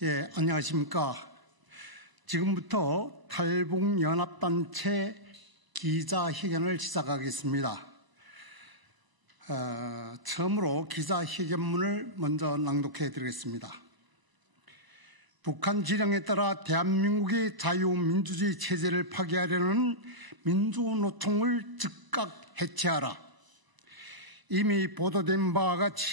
예, 안녕하십니까. 지금부터 탈북연합단체 기자회견을 시작하겠습니다. 처음으로 기자회견문을 먼저 낭독해 드리겠습니다. 북한 지령에 따라 대한민국의 자유민주주의 체제를 파괴하려는 민주노총을 즉각 해체하라. 이미 보도된 바와 같이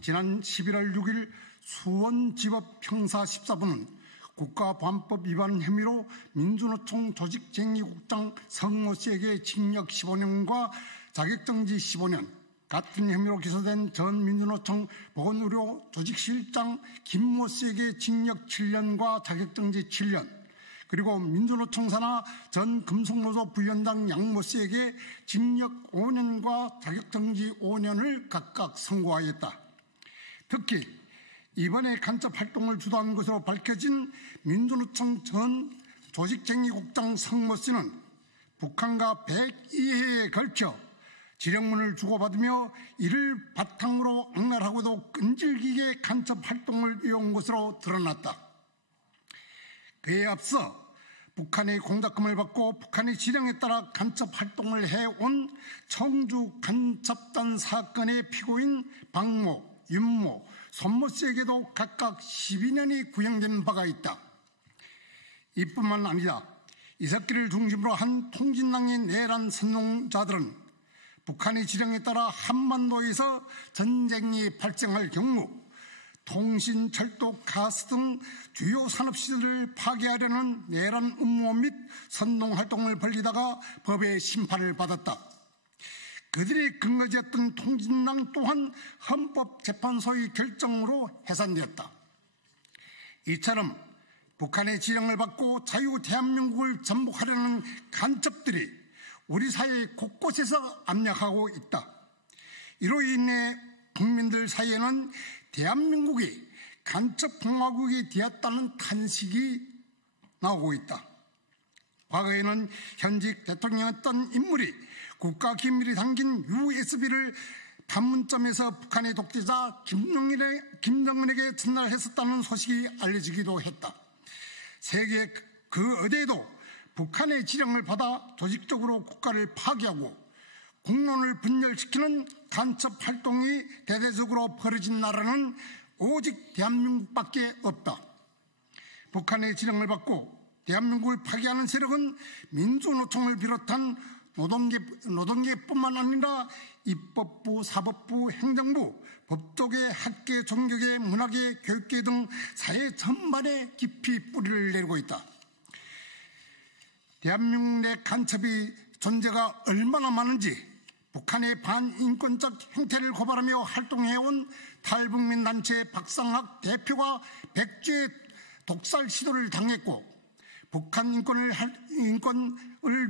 지난 11월 6일 수원지법 형사 14부는 국가보안법 위반 혐의로 민주노총 조직쟁의국장 성모 씨에게 징역 15년과 자격정지 15년, 같은 혐의로 기소된 전 민주노총 보건의료 조직실장 김모 씨에게 징역 7년과 자격정지 7년, 그리고 민주노총 산하 전 금속노조 부위원장 양모 씨에게 징역 5년과 자격정지 5년을 각각 선고하였다. 특히 이번에 간첩 활동을 주도한 것으로 밝혀진 민주노총 전 조직쟁의국장 성모 씨는 북한과 102회에 걸쳐 지령문을 주고받으며 이를 바탕으로 악랄하고도 끈질기게 간첩 활동을 이어온 것으로 드러났다. 그에 앞서 북한의 공작금을 받고 북한의 지령에 따라 간첩 활동을 해온 청주 간첩단 사건의 피고인 박모, 윤모, 손모 씨에게도 각각 12년이 구형된 바가 있다. 이뿐만 아니라 이석기를 중심으로 한 통진당의 내란 선동자들은 북한의 지령에 따라 한반도에서 전쟁이 발생할 경우 통신, 철도, 가스 등 주요 산업시설을 파괴하려는 내란 음모 및 선동활동을 벌이다가 법의 심판을 받았다. 그들이 근거지였던 통진당 또한 헌법재판소의 결정으로 해산되었다. 이처럼 북한의 지령을 받고 자유 대한민국을 전복하려는 간첩들이 우리 사회 곳곳에서 압력하고 있다. 이로 인해 국민들 사이에는 대한민국이 간첩공화국이 되었다는 탄식이 나오고 있다. 과거에는 현직 대통령이었던 인물이 국가기밀이 담긴 USB를 판문점에서 북한의 독재자 김정은에게 전달했었다는 소식이 알려지기도 했다. 세계 그 어디에도 북한의 지령을 받아 조직적으로 국가를 파괴하고 국론을 분열시키는 간첩 활동이 대대적으로 벌어진 나라는 오직 대한민국밖에 없다. 북한의 지령을 받고 대한민국을 파괴하는 세력은 민주노총을 비롯한 노동계뿐만 아니라 입법부, 사법부, 행정부, 법조계, 학계, 종교계, 문화계, 교육계 등 사회 전반에 깊이 뿌리를 내리고 있다. 대한민국 내 간첩이 존재가 얼마나 많은지 북한의 반인권적 행태를 고발하며 활동해온 탈북민 단체 박상학 대표가 백주의 독살 시도를 당했고, 북한 인권을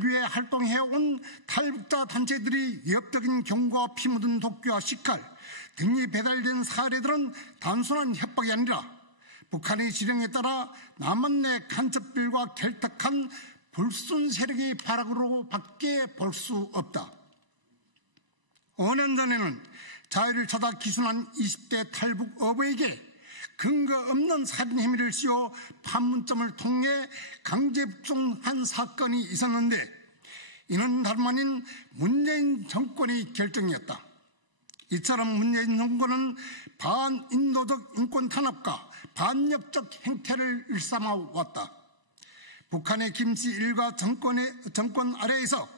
위해 활동해온 탈북자 단체들이 위협적인 경고와 피 묻은 도끼와 식칼 등이 배달된 사례들은 단순한 협박이 아니라 북한의 지령에 따라 남한 내 간첩들과 결탁한 불순 세력의 발악으로 밖에 볼 수 없다. 5년 전에는 자유를 찾아 기순한 20대 탈북 어부에게 근거 없는 살인 혐의를 씌워 판문점을 통해 강제 북송한 사건이 있었는데, 이는 다름 아닌 문재인 정권의 결정이었다. 이처럼 문재인 정권은 반인도적 인권 탄압과 반역적 행태를 일삼아 왔다. 북한의 김씨 일가 정권 아래에서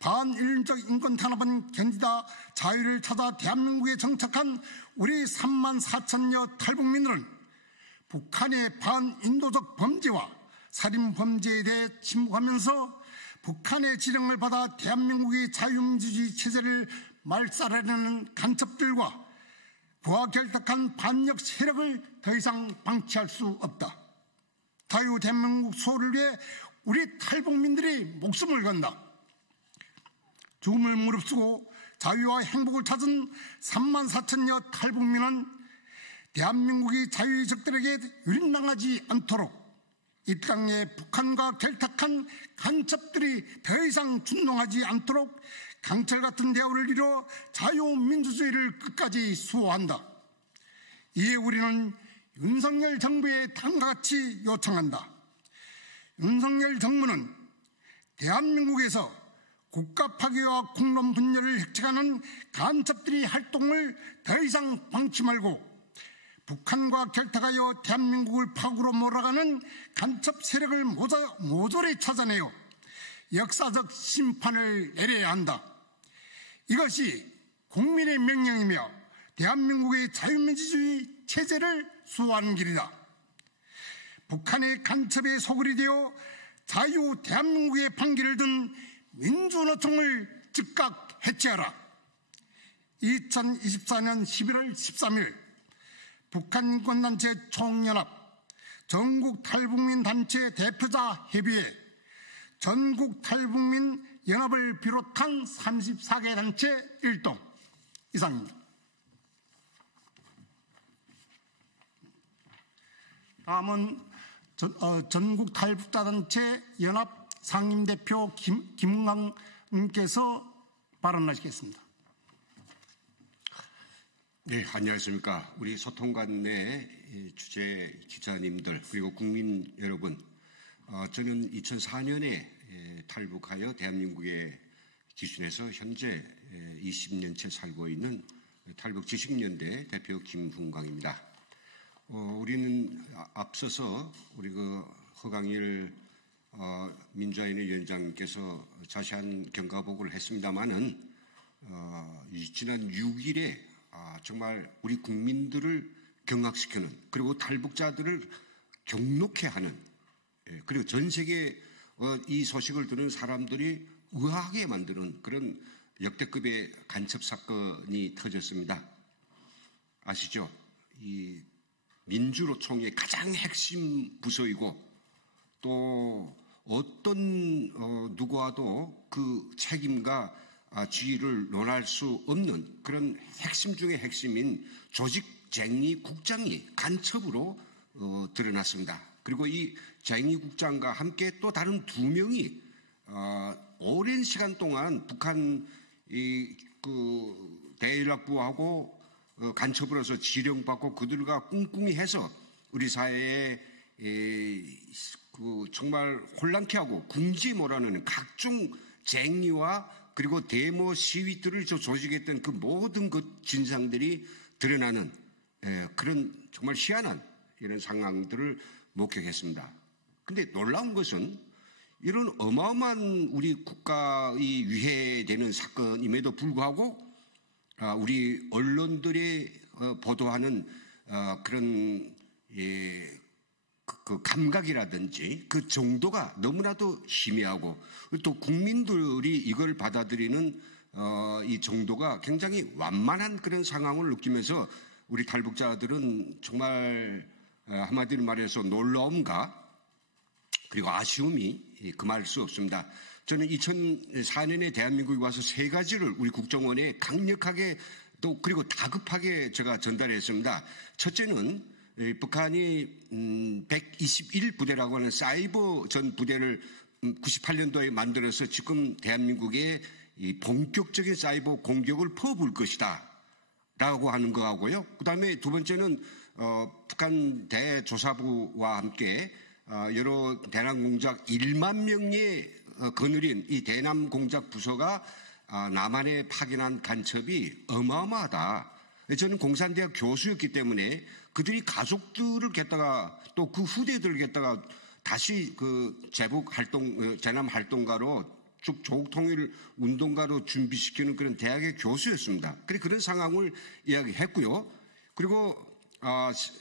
반인륜적 인권 탄압은 견디다 자유를 찾아 대한민국에 정착한 우리 3만 4천여 탈북민들은 북한의 반인도적 범죄와 살인 범죄에 대해 침묵하면서 북한의 지령을 받아 대한민국의 자유민주주의 체제를 말살하려는 간첩들과 그와 결탁한 반역 세력을 더 이상 방치할 수 없다. 자유 대한민국 수호를 위해 우리 탈북민들이 목숨을 건다. 죽음을 무릅쓰고 자유와 행복을 찾은 3만 4천여 탈북민은 대한민국이 자유의 적들에게 유린당하지 않도록 이 땅에 북한과 결탁한 간첩들이 더 이상 준동하지 않도록 강철 같은 대우를 이뤄 자유민주주의를 끝까지 수호한다. 이에 우리는 윤석열 정부에 다음과 같이 요청한다. 윤석열 정부는 대한민국에서 국가 파괴와 국론 분열을 획책하는 간첩들의 활동을 더 이상 방치 말고 북한과 결탁하여 대한민국을 파국으로 몰아가는 간첩 세력을 모조리 찾아내어 역사적 심판을 내려야 한다. 이것이 국민의 명령이며 대한민국의 자유민주주의 체제를 수호하는 길이다. 북한의 간첩에 소굴이 되어 자유 대한민국의 반기를 든 민주노총을 즉각 해체하라. 2024년 11월 13일 북한 인권단체 총연합 전국 탈북민 단체 대표자 협의회 전국 탈북민 연합을 비롯한 34개 단체 일동 이상입니다. 다음은 전국 탈북자 단체 연합 상임대표 김웅남님께서 발언하시겠습니다. 네, 안녕하십니까. 우리 소통관내 주재 기자님들 그리고 국민 여러분, 저는 2004년에 탈북하여 대한민국의 기준에서 현재 20년째 살고 있는 탈북 지식연대 대표 김훈광입니다. 우리는 앞서서 우리 허강일 민주화인의 위원장님께서 자세한 경과보고를 했습니다마는 지난 6일에 정말 우리 국민들을 경악시키는 그리고 탈북자들을 경록해 하는 그리고 전 세계 이 소식을 들은 사람들이 의아하게 만드는 그런 역대급의 간첩 사건이 터졌습니다. 아시죠? 이 민주노총의 가장 핵심 부서이고 또 어떤 누구와도 그 책임과 지위를 논할 수 없는 그런 핵심 중의 핵심인 조직쟁의 국장이 간첩으로 드러났습니다. 그리고 이 쟁의 국장과 함께 또 다른 2명이 오랜 시간 동안 북한 대연락부하고 간첩으로서 지령받고 그들과 꿍꿍이 해서 우리 사회에 정말 혼란케 하고 궁지에 몰아넣는 각종 쟁의와 그리고 데모 시위들을 조직했던 그 모든 그 진상들이 드러나는 그런 정말 희한한 이런 상황들을 목격했습니다. 그런데 놀라운 것은 이런 어마어마한 우리 국가의 위해되는 사건임에도 불구하고 우리 언론들이 보도하는 그런 그 감각이라든지 그 정도가 너무나도 희미하고 또 국민들이 이걸 받아들이는 이 정도가 굉장히 완만한 그런 상황을 느끼면서 우리 탈북자들은 정말 한마디로 말해서 놀라움과 그리고 아쉬움이 금할 수 없습니다. 저는 2004년에 대한민국에 와서 3가지를 우리 국정원에 강력하게 또 그리고 다급하게 제가 전달했습니다. 첫째는 북한이 121부대라고 하는 사이버 전 부대를 98년도에 만들어서 지금 대한민국에 본격적인 사이버 공격을 퍼부을 것이다 라고 하는 거하고요. 그 다음에 2번째는 북한 대조사부와 함께 여러 대남 공작 1만 명의 거느린 이 대남 공작 부서가 남한에 파견한 간첩이 어마어마하다. 저는 공산대학 교수였기 때문에 그들이 가족들을 갖다가 또 그 후대들을 갖다가 다시 그 제북 활동, 제남 활동가로 쭉 조국 통일 운동가로 준비시키는 그런 대학의 교수였습니다. 그런 상황을 이야기했고요. 그리고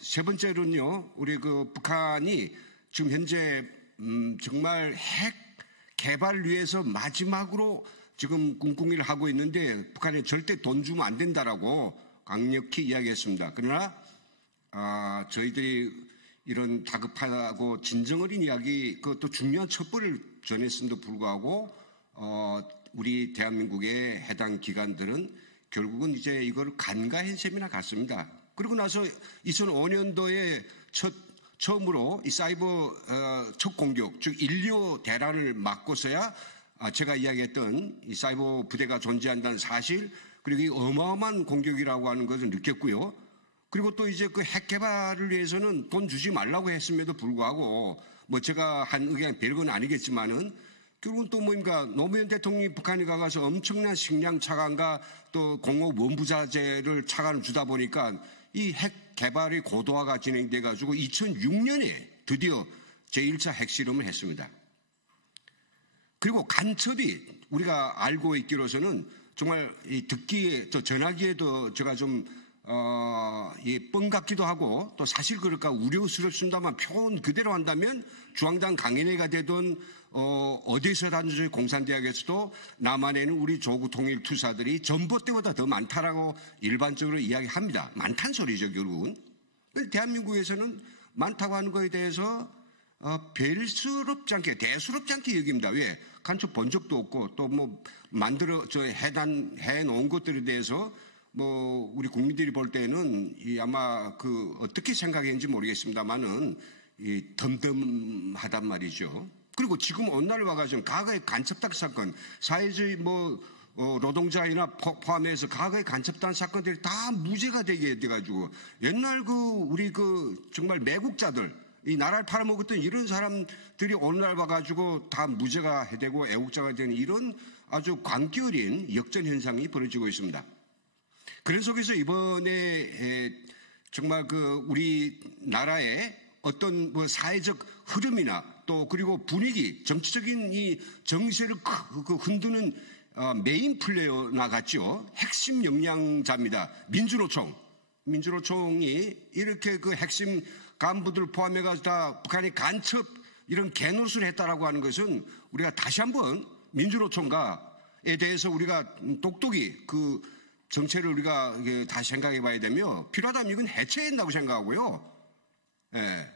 세 번째로는요, 우리 그 북한이 지금 현재 정말 핵 개발 위해서 마지막으로 지금 꿍꿍이를 하고 있는데 북한이 절대 돈 주면 안 된다라고 강력히 이야기했습니다. 그러나 저희들이 이런 다급하고 진정 어린 이야기, 그것도 중요한 첩보를 전했음에도 불구하고 우리 대한민국의 해당 기관들은 결국은 이제 이걸 간과한 셈이나 같습니다. 그리고 나서 2005년도에 처음으로 이 사이버 첫 공격, 즉 인류 대란을 막고서야 제가 이야기했던 이 사이버 부대가 존재한다는 사실, 그리고 이 어마어마한 공격이라고 하는 것을 느꼈고요. 그리고 또 이제 그 핵 개발을 위해서는 돈 주지 말라고 했음에도 불구하고 뭐 제가 한 의견 별건 아니겠지만은 결국은 또 뭡니까? 노무현 대통령이 북한에 가서 엄청난 식량 차관과 또 공업 원부자재를 차관을 주다 보니까 이 핵 개발의 고도화가 진행돼 가지고 2006년에 드디어 제1차 핵실험을 했습니다. 그리고 간첩이 우리가 알고 있기로서는 정말 듣기에, 전하기에도 제가 좀 뻥 같기도 하고 또 사실 그럴까 우려스럽습니다만 표현 그대로 한다면 중앙당 강인회가 되던 어디서든지 공산대학에서도 남한에는 우리 조국 통일 투사들이 전봇대보다 더 많다라고 일반적으로 이야기합니다. 많단 소리죠, 결국은. 대한민국에서는 많다고 하는 거에 대해서 별스럽지 않게, 대수롭지 않게 여깁니다. 왜? 간첩 본 적도 없고 또 뭐 해 놓은 것들에 대해서 뭐 우리 국민들이 볼 때는 아마 그 어떻게 생각했는지 모르겠습니다만은 덤덤하단 말이죠. 그리고 지금 오늘 와가지고 과거의 간첩단 사건, 사회주의 노동자이나 포함해서 과거의 간첩단 사건들이 다 무죄가 되게 돼가지고 옛날 우리 정말 매국자들, 이 나라를 팔아먹었던 이런 사람들이 오늘날 와가지고 다 무죄가 되고 애국자가 되는 이런 아주 광기어린 역전 현상이 벌어지고 있습니다. 그런 속에서 이번에 정말 우리 나라의 어떤 사회적 흐름이나 또 그리고 분위기, 정치적인 이 정세를 흔드는 메인 플레이어 나갔죠. 핵심 역량자입니다. 민주노총이 이렇게 핵심 간부들 포함해가지고 다 북한이 간첩 이런 개노릇을 했다라고 하는 것은 우리가 다시 한번 민주노총가에 대해서 우리가 똑똑히 정체를 우리가 다시 생각해 봐야 되며 필요하다면 이건 해체해야 된다고 생각하고요. 예.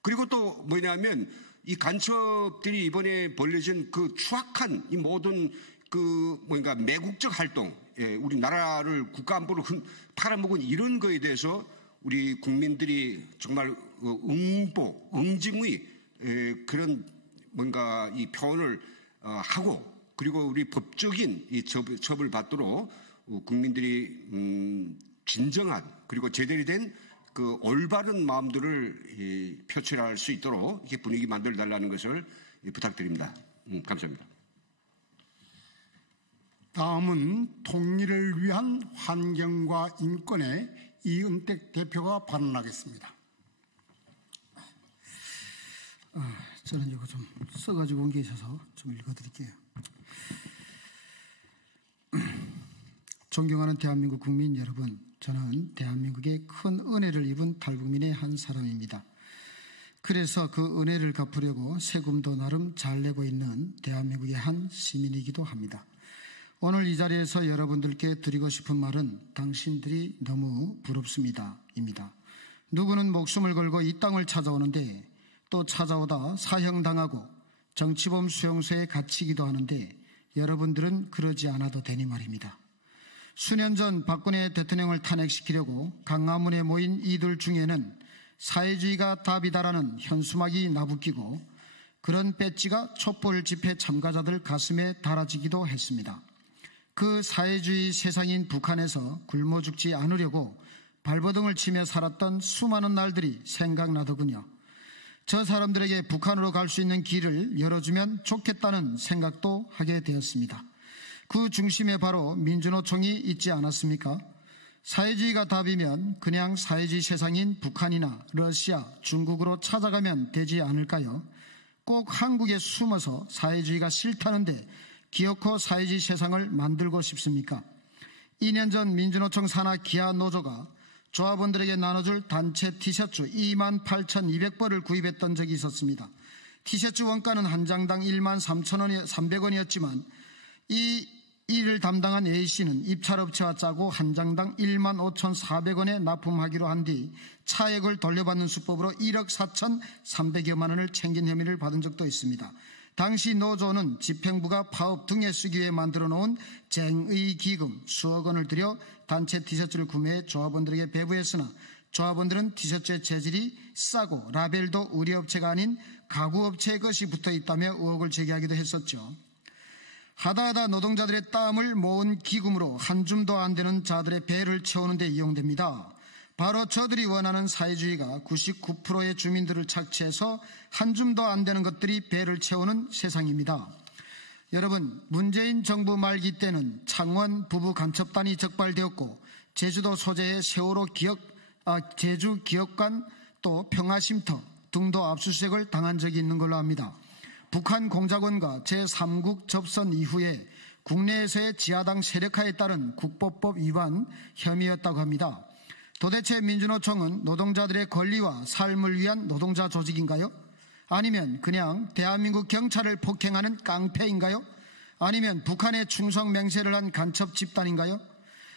그리고 또 뭐냐면 이 간첩들이 이번에 벌려진 추악한 이 모든 매국적 활동, 우리 나라를 국가 안보를 팔아먹은 이런 거에 대해서 우리 국민들이 정말 응징의 그런 이 표현을 하고 그리고 우리 법적인 이 처벌을 받도록 국민들이 진정한 그리고 제대로 된 올바른 마음들을 표출할 수 있도록 이렇게 분위기 만들어 달라는 것을 부탁드립니다. 감사합니다. 다음은 통일을 위한 환경과 인권의 이은택 대표가 발언하겠습니다. 저는 이거 좀 써가지고 온 게 있어서 좀 읽어드릴게요. 존경하는 대한민국 국민 여러분, 저는 대한민국의 큰 은혜를 입은 탈북민의 한 사람입니다. 그래서 그 은혜를 갚으려고 세금도 나름 잘 내고 있는 대한민국의 한 시민이기도 합니다. 오늘 이 자리에서 여러분들께 드리고 싶은 말은 당신들이 너무 부럽습니다 입니다. 누구는 목숨을 걸고 이 땅을 찾아오는데 또 찾아오다 사형당하고 정치범 수용소에 갇히기도 하는데 여러분들은 그러지 않아도 되니 말입니다. 수년 전 박근혜 대통령을 탄핵시키려고 강화문에 모인 이들 중에는 사회주의가 답이다라는 현수막이 나부끼고 그런 배지가 촛불 집회 참가자들 가슴에 달아지기도 했습니다. 그 사회주의 세상인 북한에서 굶어 죽지 않으려고 발버둥을 치며 살았던 수많은 날들이 생각나더군요. 저 사람들에게 북한으로 갈 수 있는 길을 열어주면 좋겠다는 생각도 하게 되었습니다. 그 중심에 바로 민주노총이 있지 않았습니까? 사회주의가 답이면 그냥 사회주의 세상인 북한이나 러시아, 중국으로 찾아가면 되지 않을까요? 꼭 한국에 숨어서 사회주의가 싫다는데 기어코 사회주의 세상을 만들고 싶습니까? 2년 전 민주노총 산하 기아 노조가 조합원들에게 나눠줄 단체 티셔츠 28,200벌을 구입했던 적이 있었습니다. 티셔츠 원가는 한 장당 13,300원이었지만 이 일을 담당한 A씨는 입찰업체와 짜고 한 장당 15,400원에 납품하기로 한 뒤 차액을 돌려받는 수법으로 1억 4,300여만 원을 챙긴 혐의를 받은 적도 있습니다. 당시 노조는 집행부가 파업 등에 쓰기 위해 만들어 놓은 쟁의기금 수억 원을 들여 단체 티셔츠를 구매해 조합원들에게 배부했으나 조합원들은 티셔츠의 재질이 싸고 라벨도 우리 업체가 아닌 가구업체의 것이 붙어 있다며 의혹을 제기하기도 했었죠. 하다하다 노동자들의 땀을 모은 기금으로 한 줌도 안 되는 자들의 배를 채우는 데 이용됩니다. 바로 저들이 원하는 사회주의가 99%의 주민들을 착취해서 한 줌도 안 되는 것들이 배를 채우는 세상입니다. 여러분, 문재인 정부 말기 때는 창원 부부 간첩단이 적발되었고 제주도 소재의 세월호 제주 기업관 또 평화쉼터 등도 압수수색을 당한 적이 있는 걸로 압니다. 북한 공작원과 제3국 접선 이후에 국내에서의 지하당 세력화에 따른 국보법 위반 혐의였다고 합니다. 도대체 민주노총은 노동자들의 권리와 삶을 위한 노동자 조직인가요? 아니면 그냥 대한민국 경찰을 폭행하는 깡패인가요? 아니면 북한에 충성 맹세를 한 간첩 집단인가요?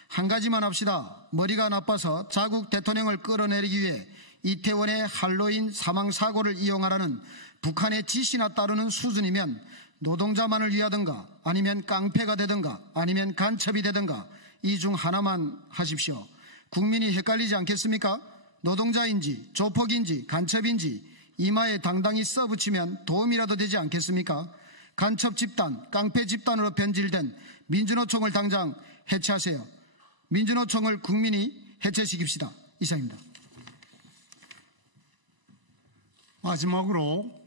한 가지만 합시다. 머리가 나빠서 자국 대통령을 끌어내리기 위해 이태원의 할로윈 사망사고를 이용하라는 북한의 지시나 따르는 수준이면 노동자만을 위하든가 아니면 깡패가 되든가 아니면 간첩이 되든가 이 중 하나만 하십시오. 국민이 헷갈리지 않겠습니까? 노동자인지 조폭인지 간첩인지 이마에 당당히 써붙이면 도움이라도 되지 않겠습니까? 간첩 집단, 깡패 집단으로 변질된 민주노총을 당장 해체하세요. 민주노총을 국민이 해체시킵시다. 이상입니다. 마지막으로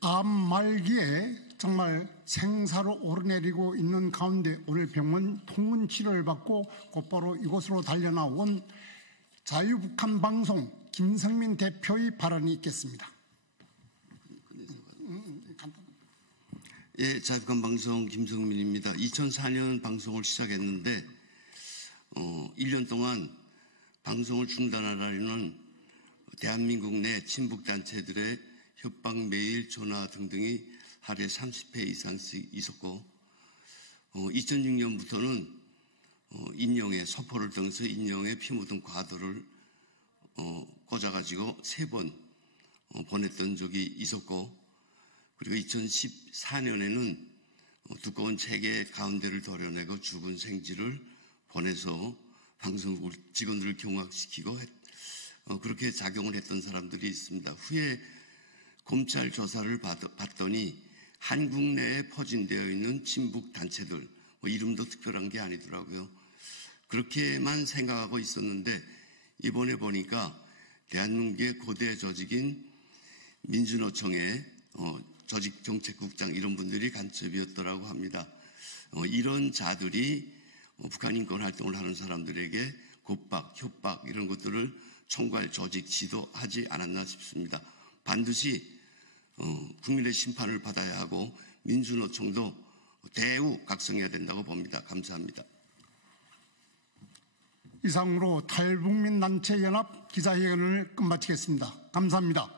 암 말기에 정말 생사로 오르내리고 있는 가운데 오늘 병원 통원 치료를 받고 곧바로 이곳으로 달려나온 자유북한 방송 김성민 대표의 발언이 있겠습니다. 예, 자유북한 방송 김성민입니다. 2004년 방송을 시작했는데 1년 동안 방송을 중단하려는 대한민국 내 친북단체들의 협박, 메일, 전화 등등이 하루에 30회 이상씩 있었고 2006년부터는 인용의 서포를 통해서 인용의 피 묻은 과도를 꽂아가지고 3번 보냈던 적이 있었고 그리고 2014년에는 두꺼운 책의 가운데를 도려내고 죽은 생지를 보내서 방송국 직원들을 경악시키고 그렇게 작용을 했던 사람들이 있습니다. 후에 검찰 조사를 받더니 한국 내에 포진되어 있는 친북 단체들, 이름도 특별한 게 아니더라고요. 그렇게만 생각하고 있었는데 이번에 보니까 대한민국의 고대 조직인 민주노총의 조직정책국장 이런 분들이 간첩이었더라고 합니다. 이런 자들이 북한 인권 활동을 하는 사람들에게 겁박, 협박 이런 것들을 총괄 조직 지도하지 않았나 싶습니다. 반드시 국민의 심판을 받아야 하고 민주노총도 대우 각성해야 된다고 봅니다. 감사합니다. 이상으로 탈북민단체연합 기자회견을 끝마치겠습니다. 감사합니다.